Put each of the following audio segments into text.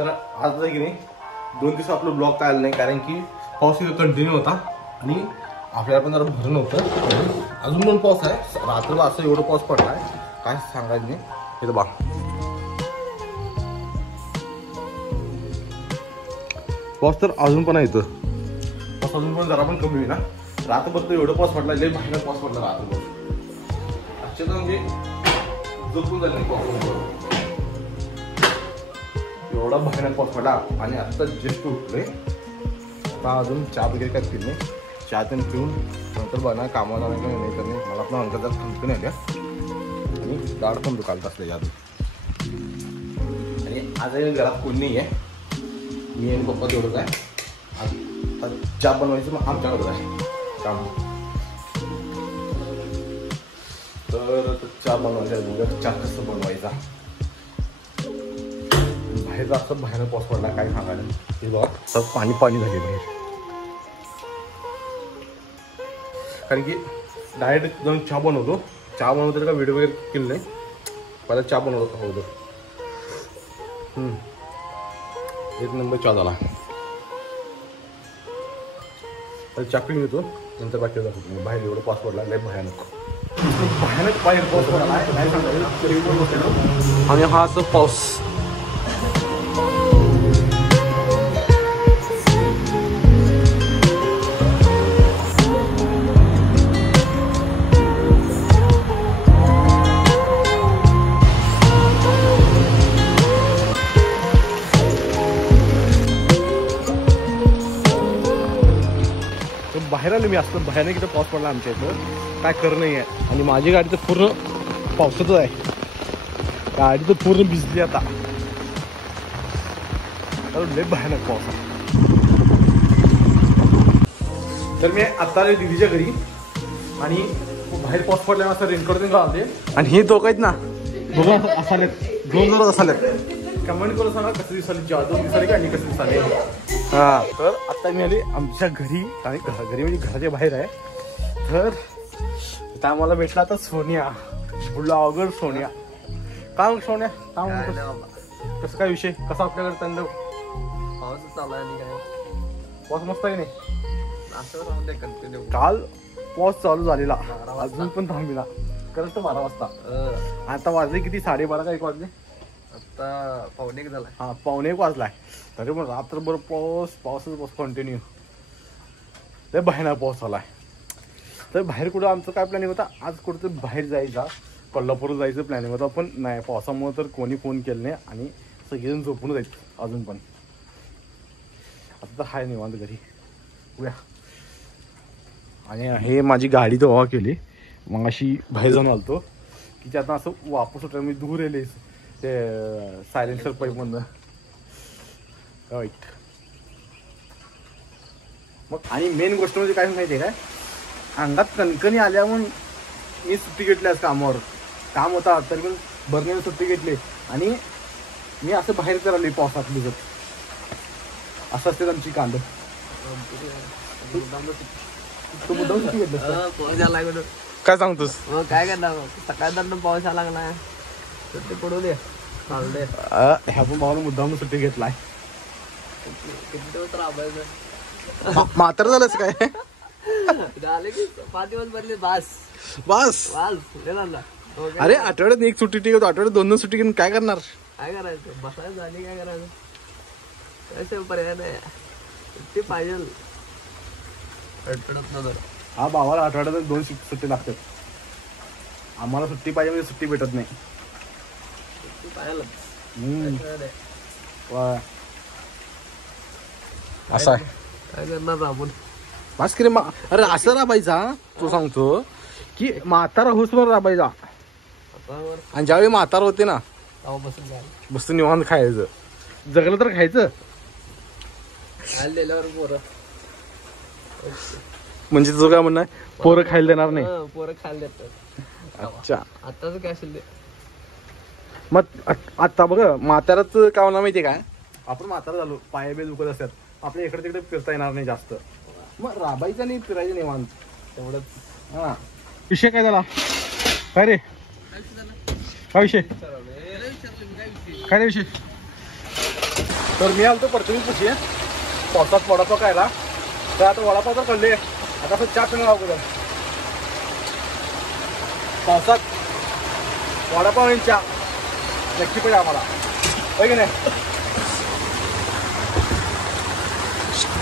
तर आज की नाही 2 दिवस आपलं ब्लॉग काय आलं नाही, कारण की पाऊस कंटिन्यू होता आणि आपल्याला पण जरा भरून होतं. अजून पण पाऊस आहे, रात्रभर असं एवढं पाऊस पडला आहे काय सांगायचं नाही. इथं बा पाऊस तर अजून पण आहे, इथं पाऊस अजून पण जरा पण कमी होईल ना. रात्रभर तर एवढं पाऊस पडला, लय भयानक पाऊस पडला रात्रभर. आजच्या तर म्हणजे झोपून झालं नाही पाऊस, एवढा भयानक पाऊस पडला. आणि आता जस्ट उठलोय, आता अजून चहा वगैरे काय पिणे, चहा त्यांनी पिऊन नंतर बघा कामाला नाही तर नाही. मला आपला अंतर जर थांबतो नाही आल्या आणि दाढ पण दुखायला असलं यात. आणि आज घरात कोणी नाही आहे, मी आणि पप्पा तेवढंच आहे. आज चहा बनवायचं मग आमच्याकडे आहे काम. तर चहा बनवायचा, चहा कसं बनवायचा, बाहेर असं बाहेर पाऊस पडला काय सांगायला. हे बघा सब पाणी पाणी झाले बाहेर, कारण की डायरेक्ट जाऊन चहा बनवतो. चहा बनवतो का व्हिडिओ वगैरे केलं नाही, पहिला चहा बनवतो अगोदर. एक नंबर चहा झाला. तर चहा पिऊन येतो नंतर बाकी दाखवतो. बाहेर एवढं पाऊस पडला, लय भयानक भयानक बाहेर पाऊस पडला नाही सांगायचं. आणि हा असं पाऊस बाहेर आलो मी. असं भयानक इथं पाऊस पडला आमच्या इथं, काय खरं नाही आहे. आणि माझी गाडी तर पूर्ण पावसातच आहे, गाडी तर पूर्ण भिजली आता. लय भयानक पाऊस आहे. तर मी आता आले दीदीच्या घरी आणि बाहेर पाऊस पडल्याने असं रेनकोट देऊन राहते. आणि हे दोघं आहेत ना, दोघं असालेत, दोन जण असालेत. कमेंट करून सांगा कसं दिसाले, जादू दिसाले की आणि कसं दिसाले. हा तर आता मी आले आमच्या घरी, आणि घरी म्हणजे घराच्या बाहेर आहे. तर आम्हाला भेटला आता सोनिया, ब्लॉगर सोनिया. काय सोन्या काय म्हणतो, कसं काय विषय, कसा आपल्याकडे थंड पाऊस चालू आहे. काय पाऊस मस्त आहे नाही, असं राहून दे कंटिन्यू. काल पाऊस चालू झालेला, अजून पण थांबला. करत 12 वाजता. आता वाजले किती, 12:30 का 1 वाजले. आता पावणे झालाय. हा 1:15 वाजलाय. तरी पण रात्रभर पाऊसच कंटिन्यू. लय भयानक पाऊस आलाय. तर बाहेर कुठं आमचं काय प्लॅनिंग होता, आज कुठं बाहेर जायचा, कोल्हापूर जायचं प्लॅनिंग होता. पण नाही, पावसामुळे तर कोणी फोन केलं नाही आणि सगळेजण झोपून जायचं अजून पण. आता तर हाय निवांत घरी उद्या. आणि हे माझी गाडी तर हवा केली, मग अशी बाहेर जाऊन आलतो की त्यातनं असं वापस सुटलं. मी दूर येले ते सायलेन्सर पाईपमधनं राईट. मग आणि मेन गोष्ट म्हणजे काय माहिती आहे काय, अंगात कणकणी आल्या म्हणून मी सुट्टी घेतली. आज कामावर काम होता तरी पण बरण्याने सुट्टी घेतली आणि मी असं बाहेर करायला पावसात भिजत. असं असते आमची कांद. तू मुद्दाम सुट्टी घेतलं काय सांगतोस. काय करणार, सकाळी पाऊस आला लागला सुट्टी पडू दे. ह्या पण भावानं मुद्दाम सुट्टी घेतलाय. किती दिवस राबायचं, म्हातार झालंच काय झाले की 5 दिवस भरले बस बस. अरे आठवड्यात एक सुट्टी टिकतो, आठवड्यात 2 सुट्टी घेऊन काय करणार. काय करायचं, बसायचं झाली काय करायचं, काय पर्याय नाही. सुट्टी पाहिजे आठवड्यात ना. हा भावाला आठवड्यात 2 सुट्टी लागतात. आम्हाला सुट्टी पाहिजे म्हणजे सुट्टी भेटत नाही. असं आहे काय करणार आपण. बस की रे. अरे असं राबायचा, तू सांगतो की म्हातारा होस पण राबायचा. आणि ज्यावेळी म्हातारा होते ना बसून निवांत खायचं, जगलं तर खायचं. म्हणजे तुझं काय म्हणणं आहे, पोरं खायला देणार नाही. पोरं खायला देतात. अच्छा आताच काय असेल ते. मग आता बघ म्हाताराच काय होणार माहितीये काय, आपण म्हातारा झालो, पाय बे दुखत असतात, आपल्या इकडे तिकडे फिरता येणार नाही जास्त. मग राबायचं नाही, फिरायचं निवांत तेवढंच. हा विषय काय झाला काय रे, काय विषय, काय रे विषय. तर मी आलो परतून पुशी पावसात वडापाव खायला. तर आता वडापाव तर खाल्ले, आता असं चहा पिणं अवघड. पावसात वडापाव आणि चहा नक्की पाहिजे आम्हाला, होय की नाही.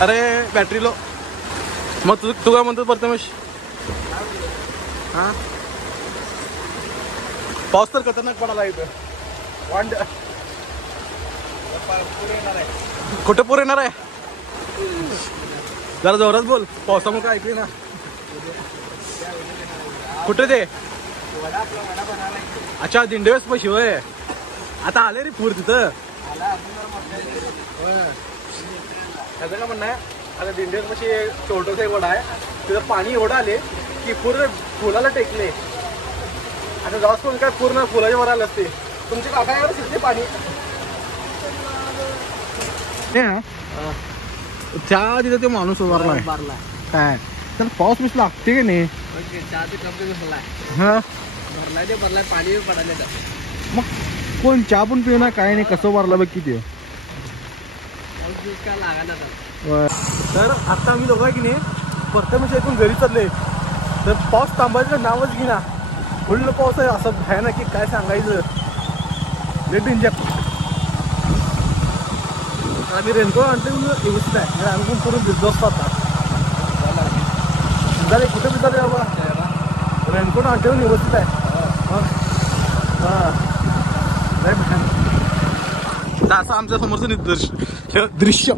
अरे बॅटरी लो. मग तू काय म्हणतो प्रथमेश? हा पाऊस तर खतरनाक पडायला इथं. वांड कुठं पूर येणार आहे? जरा जोरात बोल, पावसामुळे काय ऐकली ना. कुठे ते? अच्छा दिंडेस पैसे होय. आता आले रे पूर तिथं. त्याचं का म्हणणं आहे, आता दिंडेस पैसे छोटंसं एक वडा आहे, तिथं पाणी एवढं आले की पूर्ण फुलाला टेकले. आता जास्त कोण काय पूर्ण फुलाच्या वर आलं असते. तुमचे काका यावर शिकले पाणी चहा तिथं ते माणूस उभारला बारला काय तर पाऊस मिस लागते की नाही. चहाचे कप भरलाय. हा भरलाय ते भरलाय, पाणी पडायला. मग कोण चहा पण पिऊ काय नाही, कसं भरला बघ किती. काय लागा. तर आता आम्ही दोघं आहे की नाही प्रथमेश इथून घरी चालले. तर पाऊस थांबायचं नावच घे ना. फुल पाऊस आहे असं भयानक की काय सांगायचं. Late danger. आम्ही रेनकोट आणतो व्यवस्थित आहे, आम्ही पण पूर्ण भिजलो असतो. आता झाले कुठे भिजाले बाबा, रेनकोट आणतो व्यवस्थित आहे. हां असं आमच्या समोरचं दृश्य